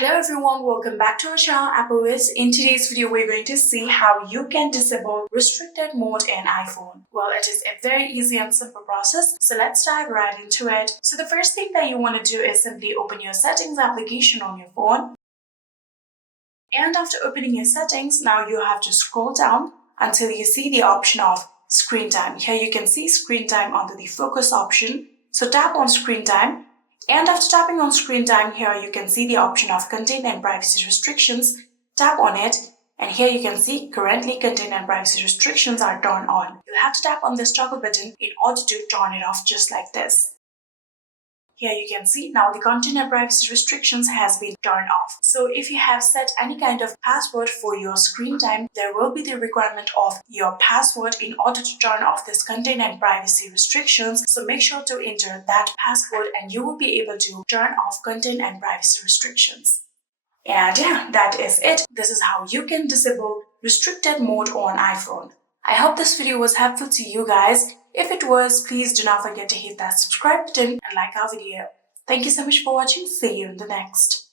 Hello everyone, welcome back to our channel AppleWiz. In today's video, we're going to see how you can disable restricted mode in iPhone. Well, it is a very easy and simple process, so let's dive right into it. So the first thing that you want to do is simply open your settings application on your phone. And after opening your settings, now you have to scroll down until you see the option of screen time. Here you can see screen time under the focus option. So tap on screen time. And after tapping on screen time, here you can see the option of content and privacy restrictions. Tap on it, and here you can see currently content and privacy restrictions are turned on. You'll have to tap on this toggle button in order to turn it off, just like this. Here you can see now the content and privacy restrictions has been turned off. So if you have set any kind of password for your screen time, there will be the requirement of your password in order to turn off this content and privacy restrictions. So make sure to enter that password and you will be able to turn off content and privacy restrictions. And yeah, that is it. This is how you can disable restricted mode on iPhone. I hope this video was helpful to you guys. If it was, please do not forget to hit that subscribe button and like our video. Thank you so much for watching. See you in the next.